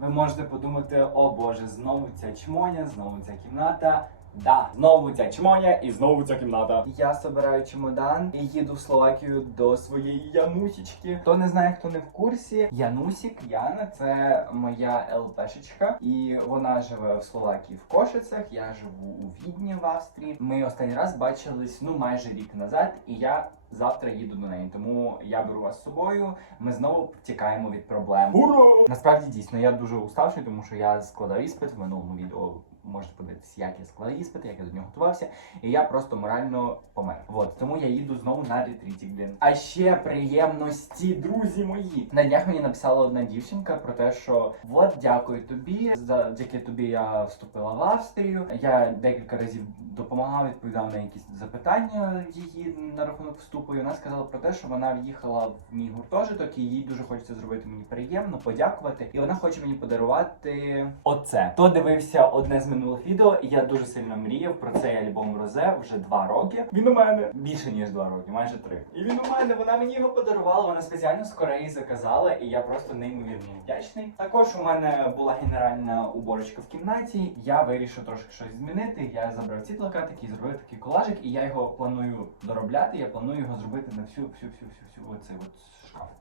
Ви можете подумати, о боже, знову ця чмоня, знову ця кімната. Да, знову ця чмоня і знову ця кімната. Я собираю чемодан і їду в Словакію до своєї Янусічки. Хто не знає, хто не в курсі, Янусік Яна це моя ЛПшечка, і вона живе в Словакії в Кошицях. Я живу у Відні в Австрії. Ми останній раз бачились ну майже рік назад, і я. Завтра їду до неї, тому я беру вас з собою. Ми знову втікаємо від проблем. Ура! Насправді дійсно я дуже уставший, тому що я складав іспит в минулому відео. Можете подивитися, як я складав іспит, як я до нього готувався, і я просто морально помер. От тому я їду знову на ретріті, блін. А ще приємності, друзі мої. На днях мені написала одна дівчинка про те, що от дякую тобі. Завдяки тобі я вступила в Австрію. Я декілька разів допомагав, відповідав на якісь запитання її на рахунок вступу. І вона сказала про те, що вона в'їхала в мій гуртожиток, і їй дуже хочеться зробити мені приємно, подякувати. І вона хоче мені подарувати оце. Хто дивився одне з минулих відео, і я дуже сильно мріяв про цей альбом Розе вже два роки. Він у мене більше ніж два роки, майже три. І він у мене. Вона мені його подарувала. Вона спеціально з Кореї заказала, і я просто неймовірно вдячний. Також у мене була генеральна уборочка в кімнаті. Я вирішив трошки щось змінити. Я забрав ці плакатики зробив такий колажик, і я його планую доробляти. Я планую його зробити на всю всю всю всю всю оцей от.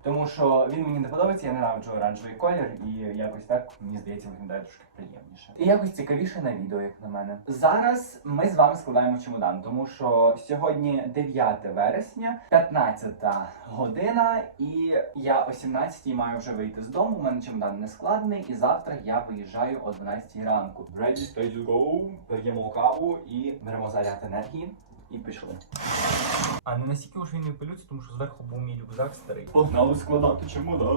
Тому що він мені не подобається, я ненавиджу оранжевий колір, і якось так мені здається виглядає трошки приємніше. І якось цікавіше на відео, як на мене. Зараз ми з вами складаємо чемодан, тому що сьогодні 9 вересня, 15 година, і я о 17 маю вже вийти з дому. У мене чемодан не складений, і завтра я виїжджаю о 12 ранку. Ready, stay to go, п'ємо каву і беремо заряд енергії. І пішли. А не настільки уж він не пилються, тому що зверху був мій рюкзак старий. Погнали складати чемодан.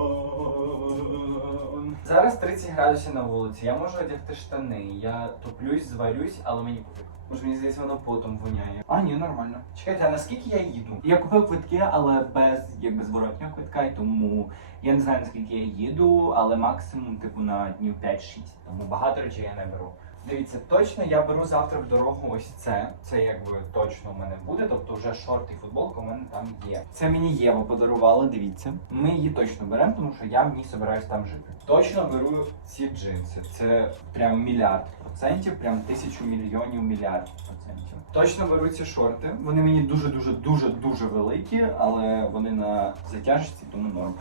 Зараз 30 градусів на вулиці. Я можу одягти штани. Я топлюсь, зварюсь, але мені пофіг. Може мені здається, воно потом воняє. А, ні, нормально. Чекайте, а наскільки я їду? Я купив квитки, але без якби зворотнього квитка, і тому я не знаю наскільки я їду, але максимум типу на днів 5-6. Тому багато речей я не беру. Дивіться, точно я беру завтра в дорогу ось це. Це якби точно в мене буде. Тобто вже шорти і футболка у мене там є. Це мені Єва подарувала, дивіться. Ми її точно беремо, тому що я в ній собираюсь там жити. Точно беру ці джинси. Це прям мільярд процентів, прям тисячу мільйонів мільярд процентів. Точно беру ці шорти. Вони мені дуже дуже дуже великі, але вони на затяжці, тому норм.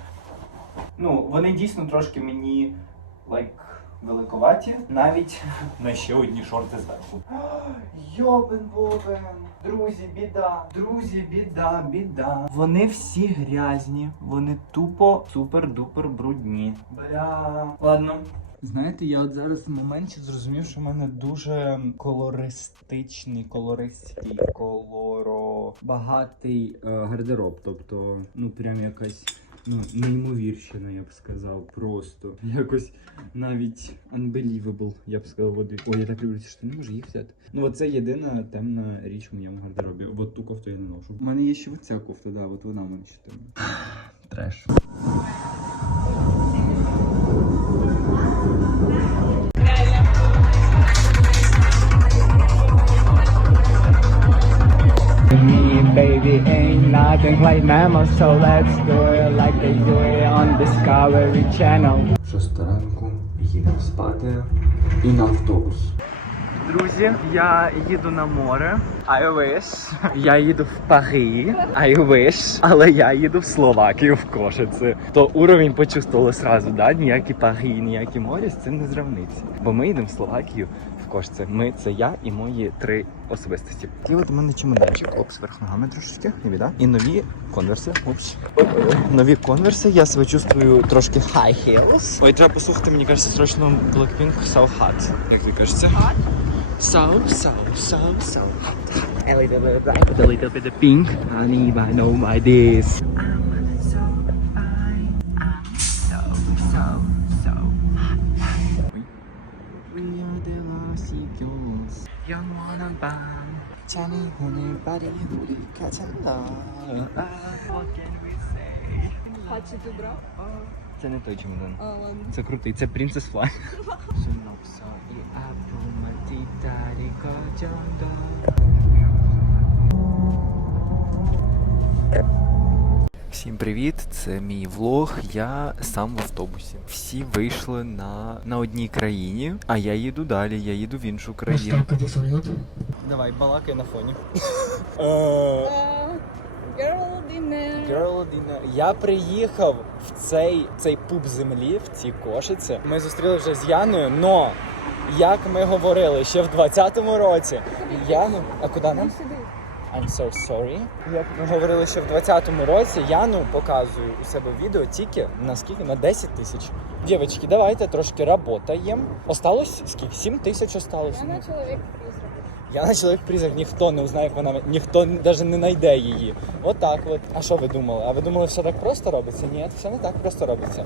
Ну, вони дійсно трошки мені лайк великоваті. Навіть на ще одні шорти зверху. Йобен бобен. Друзі, біда. Друзі, біда, біда. Вони всі грязні. Вони тупо супер-дупер брудні. Бля. Ладно. Знаєте, я от зараз в моменті зрозумів, що в мене дуже колористичний, колористський, колоробагатий е, гардероб. Тобто, ну прям якась ну, неймовірщина, я б сказав, просто. Якось навіть unbelievable, я б сказав. От, Ой, я так люблю ці штани, може їх взяти. Ну, оце єдина темна річ у моєму гардеробі. От ту кофту я не ношу. У мене є ще оця кофта, да, от вона в мене ще темна. Треш. Baby, ain't nothing like mammals, so let's do it like they do it on Discovery Channel. Шоста ранку, їдемо спати і на автобус. Друзі, я їду на море. I wish. Я їду в Парі. I wish. Але я їду в Словакію в Кошиці. То уровень почувствували сразу, да? Ніякі Парі, ніякі море, це не зравниці. Бо ми їдемо в Словакію Кошиці. Ми це я і мої три особистості. І от у мене чемоданчик, опс, вверх ногами трошечки, і біда. І нові конверси. Опс. Нові конверси. Я себе чувствую трошки high heels. Ой, треба послухати, мені кажеться, срочно Blackpink So Hot. Як ви кажете? So, so, so, so hot. A little bit of black, a little bit of pink. Honey, I know my this. 잠이 오늘 밤에 우리 가잖아. What can we say? Хачі ти брав? Це не той чемодан. А, ладно. Це крутий, це Princess Fly. і Всі Всім привіт! Це мій влог. Я сам в автобусі. Всі вийшли на, на одній країні, а я їду далі. Я їду в іншу країну. Давай, балакай на фоні. Girl dinner. Girl dinner. Я приїхав в цей, цей пуп землі, в ці кошиці. Ми зустріли вже з Яною, но як ми говорили ще в 20-му році. Яну, а куди нам? I'm so sorry. Як ми говорили ще в 20-му році, Яну показую у себе відео тільки на скільки? На 10 тисяч. Дівчатки, давайте трошки работаємо. Осталось скільки? 7 тисяч осталось. Я на чоловік Я на чоловік призрак, ніхто не узнає, як вона ніхто навіть не знайде її. От от. А що ви думали? А ви думали, все так просто робиться? Ні, все не так просто робиться.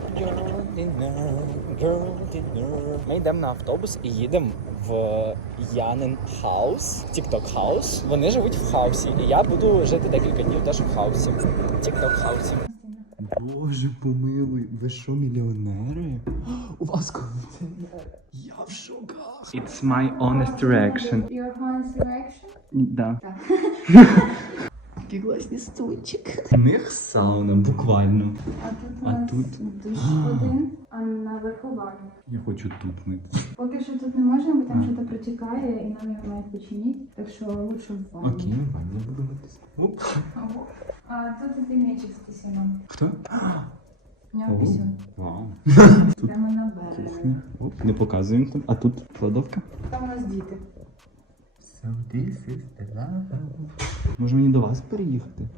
Ми йдемо на автобус і їдемо в Янин хаус, TikTok хаус. Вони живуть в хаусі, і я буду жити декілька днів теж в хаусі. TikTok хаусі. Боже помилуй, ви що, мільйонери? У вас кондиціонер. Я в шоках. It's my honest reaction. Your honest reaction? Да. Такі класні стульчик. У них сауна, буквально. А тут у нас душ один, а наверху ванна. Я хочу тут мити. Поки що тут не можна, бо там щось протікає і нам його мають починити. Так що лучше в ванну. Окей, ванна буду митися. Оп. Ого. А тут м'ячик з пісюном. Хто? У нього пісюн. Вау. Йдемо на березі. Кухня. Оп, не показуємо там. А тут кладовка. Там у нас діти. So this is the love. Може мені до вас переїхати?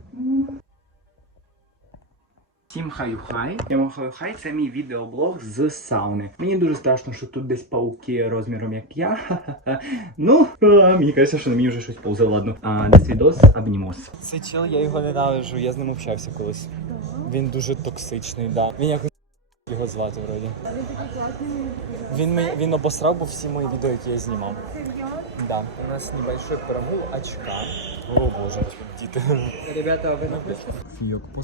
Всім хаю-хай. Я хаю-хай, це мій відеоблог з сауни. Мені дуже страшно, що тут десь пауки розміром як я. Ну, мені кажеться, що на мені вже щось повзе, ладно. А до свідос, обнімос. Це чел, я його ненавижу, я з ним общався колись. Він дуже токсичний, да. Він якось його звати вроді. Він, мені- він обосрав, бо всі мої відео, які я знімав. Да. У нас небольшой прогул очка. О боже, діти. Ребята, а ви на Фійок по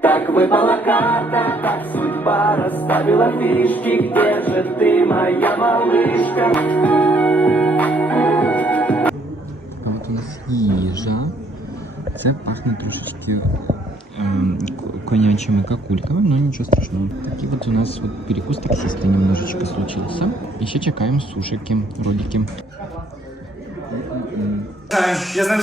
Так выпала карта, так судьба расставила фишки Где же ты, моя малышка? А от у нас їжа. Це пахне трошечки ем, к- конячими какульками, но нічого страшного. Такий от у нас от перекус таксиста немножечко случился. І ще чекаємо сушики, ролики. Я знаю,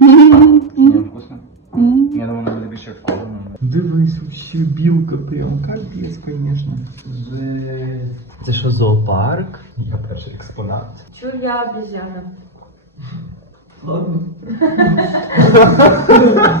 Не вкусно? Я думаю, буде більше вкусно. Дивись, вообще білка прям капець, конечно. Це що, зоопарк? Я перший експонат. Чу я обезьяна. Ладно.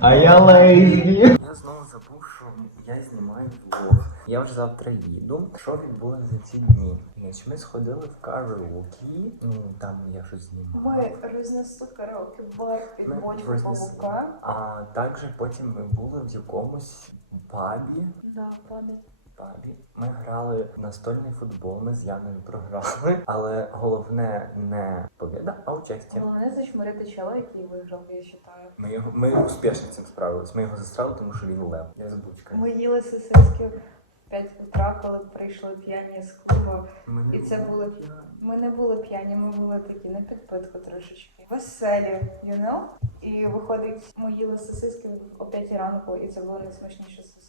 А я лейзі. Я знову забув, що я знімаю влог. Я вже завтра їду. Що відбулося за ці дні? Значить, ми сходили в караоке. Ну там я щось знімав. Ми рознесли караоке бар під бочку павука. А також потім ми були в якомусь пабі. Да, пам'ять. Пабі. Ми грали в настольний футбол. Ми з Яною програли. Але головне не побіда, а участі. Головне зачмирити чела, який виграв, я вважаю. Ми його ми успішно цим справились. Ми його застрали, тому що він лев. Я з бучкою. Ми їли сосиски в 5 утра, коли прийшли п'яні з клубу. І це були. Ми не були п'яні, ми були такі на підпитку трошечки. Веселі, you know? І виходить, ми їли сосиски о 5 ранку, і це були найсмачніші сосиски.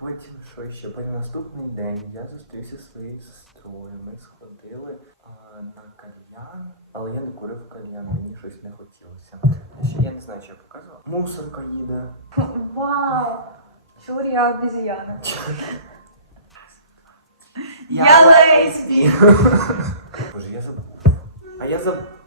Потім що ще потім наступний день я зустрівся зі своєю сестрою. Ми сходили а, на кальян, але я не курив кальян, мені щось не хотілося. Ще я не знаю, що я показував. Мусорка їде. Вау! Чурія обезьяна. Я лесбі! Боже, я забув. А я забув.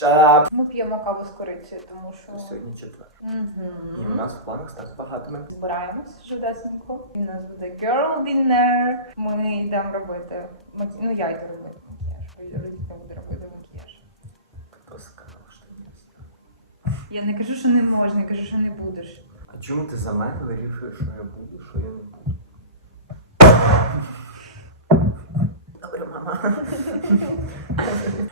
Shut. Ми п'ємо каву з корицею, тому що Сьогодні четвер. І в Угу. нас в планах стати багатими. збираємось швидесенько. І у нас буде girl dinner. Ми йдемо робити макі... Ну я йду робити макіяж. Родіть не буде робити макіяж. Хто сказав, що не знаю. Я не кажу, що не можна, я кажу, що не будеш. А чому ти за мене вирішуєш, що я буду, що я не буду?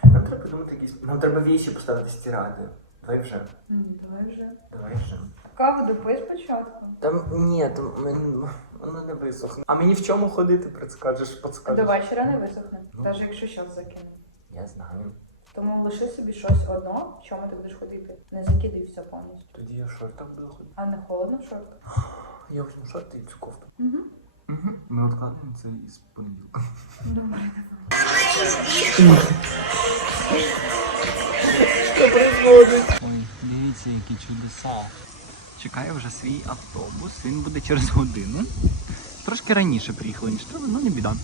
Нам треба придумати якісь. Нам треба віші поставити стирати. Давай вже. Ну, давай вже. Давай вже. Каву допий спочатку. Там ні, там мен- воно не висохне. А мені в чому ходити, предскажеш, До подскажеш? вечора не висохне, Ну. навіть якщо щось закину. Я знаю. Тому лиши собі щось одно, в чому ти будеш ходити. Не закидай все повністю. Тоді я в шортах буду ходити. А не холодно в шортах. Я візьму шорти і цю кофту. Угу. Угу. Ми відкладаємо це із понеділка. Добре. Ой, дивіться, які чудеса. Чекаю вже свій автобус. Він буде через годину. Трошки раніше приїхали, ніж треба, ну не біда.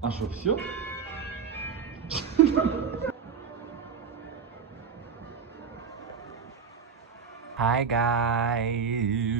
А що, все? Bye, guys.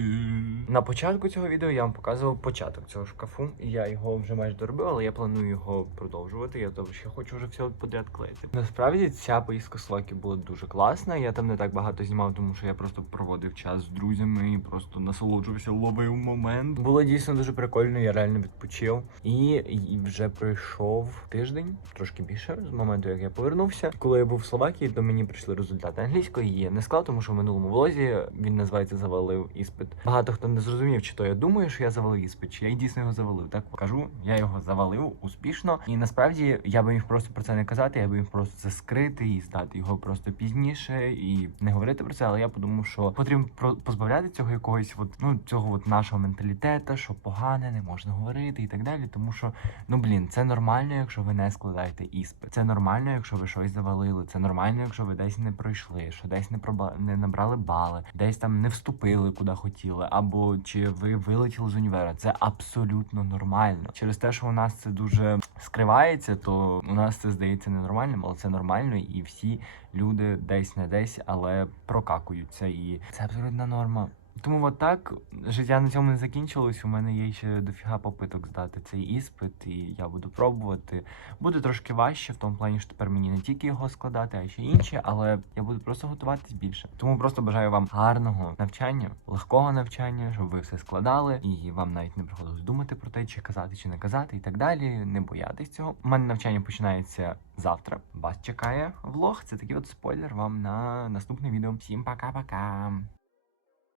На початку цього відео я вам показував початок цього шкафу. Я його вже майже доробив, але я планую його продовжувати. Я то ще хочу вже все подряд клеїти. Насправді ця поїздка в Словакію була дуже класна. Я там не так багато знімав, тому що я просто проводив час з друзями і просто насолоджувався, ловив момент. Було дійсно дуже прикольно, я реально відпочив. І, вже пройшов тиждень, трошки більше з моменту, як я повернувся. Коли я був в Словакії, то мені прийшли результати англійської. Я не склав, тому що в минулому влозі він називається завалив іспит. Багато хто не зрозумів, чи то я думаю, що я завалив іспит, чи я дійсно його завалив. Так кажу, я його завалив успішно. І насправді я би міг просто про це не казати, я би міг просто це скрити і здати його просто пізніше і не говорити про це. Але я подумав, що потрібно позбавляти цього якогось, от ну цього от нашого менталітету, що погане, не можна говорити і так далі. Тому що ну блін, це нормально, якщо ви не складаєте іспит. Це нормально, якщо ви щось завалили. Це нормально, якщо ви десь не пройшли, що десь не проба... не набрали бали, десь там не вступили куди хотіли, або чи ви вилетіли з універа. Це абсолютно нормально. Через те, що у нас це дуже скривається, то у нас це здається ненормальним, але це нормально, і всі люди десь не десь, але прокакуються, і це абсолютна норма. Тому от так життя на цьому не закінчилось. У мене є ще дофіга попиток здати цей іспит, і я буду пробувати. Буде трошки важче в тому плані, що тепер мені не тільки його складати, а ще інші, але я буду просто готуватись більше. Тому просто бажаю вам гарного навчання, легкого навчання, щоб ви все складали, і вам навіть не приходилось думати про те, чи казати, чи не казати, і так далі. Не боятись цього. У мене навчання починається завтра. Вас чекає влог. Це такий от спойлер вам на наступне відео. Всім пока-пока.